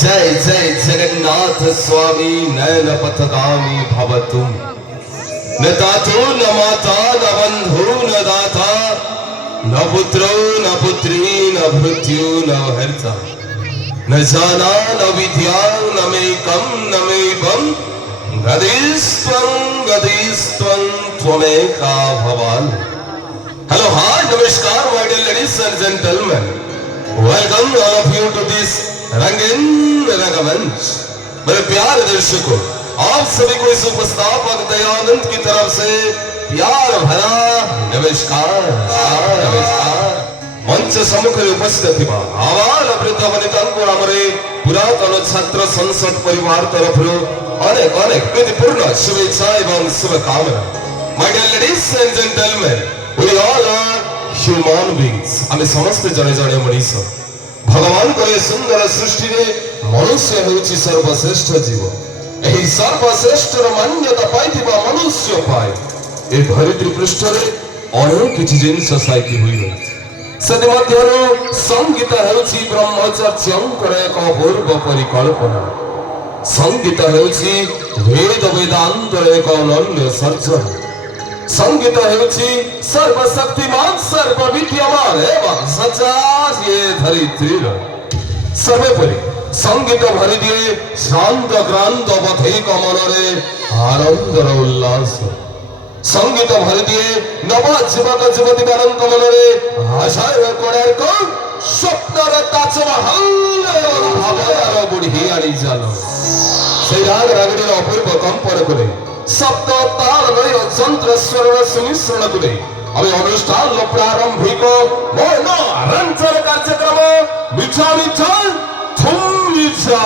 जय जय जगन्नाथ स्वामी नयन पथगामी भवतु न दातु न माता न बंधु न दाता न पुत्रो न पुत्री न भृत्यु न हर्ता न जाना न विद्या न मेकं न मेवं गदिस्त्वं त्वमेका भवान्। Hello, hi, namaskar, my dear ladies and gentlemen. Welcome all of you to this रंगीन रंगमंच। मेरे प्यारे दर्शकों, आप सभी को इस उपस्थापक दयानंद की तरफ से प्यार भरा नमस्कार। मंच सम्मुखरे उपस्थित थिबा आवार वृद्ध वनितांको हमरे पुरातन छात्र संसद परिवार तरफरु अनेक अनेक प्रीतिपूर्ण शुभेच्छा एवं शुभकामना। My dear ladies and gentlemen, we all are human beings. आमे समस्त जने जने मनीष भगवान को सुंदर सृष्टि रे मनुष्य हेउछि सर्वश्रेष्ठ जीव। एही सर्वश्रेष्ठ मान्यता पाइथिबा मनुष्य पाए ए धरित्री पृष्ठ रे अनेक किछि जिनिस साइकी होई रहिछि। सद मध्यरो संगीत हेउछि ब्रह्मचर्यंकर एक अपूर्व परिकल्पना। संगीत हेउछि वेद वेदांतर एक अनन्य सर्जन। संगीत हेउछि सर्वशक्तिमान सर्वविद्यमान एवं सचार ये धरित्रीर सर्वोपरि संगीत भरि दिए शांत ग्रांत बधिक मनरे आनंदर उल्लास। संगीत भरि दिए नव युवक युवती मानक मनरे आशार कोणार्क स्वप्नर ताजमहल भावनार बुढ़ी आनी जानो से राग रागीर अपूर्व कंपन करे शब्द ताल लय यंत्र स्वर सुमिश्रण करे अभी अनुष्ठान प्रारंभिक मौन रंजन कार्यक्रम मिठा मिठा थुम मिठा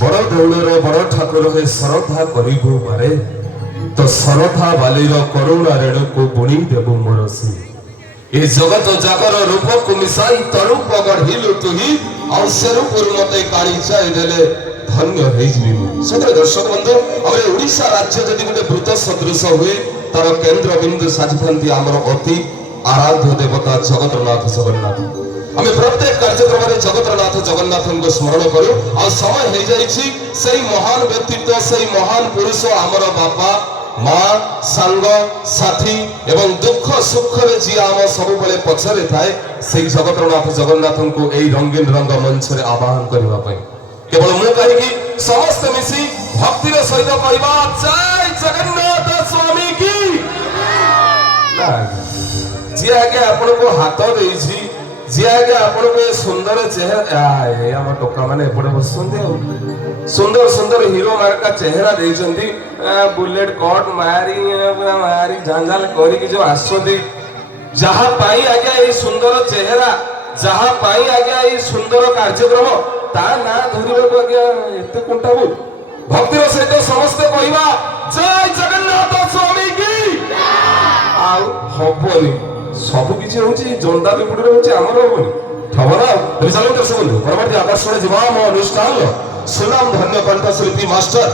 बड़ दौलर बड़ ठाकुर हे श्रद्धा करू मारे तो श्रद्धा बालीर करुणा रेणु को बुणी देबु मोरसी। ए जगत जागर रूप को मिसाई तरूप गढ़िलु तुही और से रूप मते काली चाय देले धन्य हे जीवी। सदर दर्शक बंधु हमरे ओडिशा राज्य जदि गुटे वृत्त सदृश हुए तार केंद्र बिंदु साजिथांती हमर अति आराध्य देवता जगतनाथ जगन्नाथ। हमें प्रत्येक कार्यक्रम में जगतनाथ जगन्नाथ को स्मरण करूँ और समय हो जाइछि सही महान व्यक्तित्व सही महान पुरुष आमर बापा माँ सांग साथी एवं दुख सुख रे जी आम सब बेले पछरे थाए सही जगतनाथ जगन्नाथ को एई रंगीन रंग मंच रे आवाहन करबा पई केवल मु कहि समस्त मिसी भक्ति रे सहित कहबा जय जगन्नाथ स्वामी की ना जी आगे आपण को हाथ देइछि जी आगे आपण को सुंदर चेहरा ए हम टोका माने एपडे बसुंदे सुंदर सुंदर हीरो मार्का चेहरा देइछंती बुलेट कट मारी मारी झांझाल करी कि जो आसोदी जहा पाई आगे ए सुंदर चेहरा जहा पाई आगे ए सुंदर कार्यक्रम ता ना धरिबो को आगे एते कुंटाबु भक्ति रो सहित समस्त कहबा जय जगन्नाथ स्वामी की आ होबोनी सब किछि होछि जंदा बिपुडी रे होछि हमर होबोनी खबर रिजल्ट दर्शक बंधु परवर्ती आकर्षण जीवा म अनुष्ठान सुनाम धन्य कंठशिल्पी मास्टर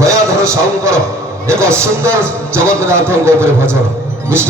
गयाधर साउंकर एक सुंदर जगन्नाथ भजन।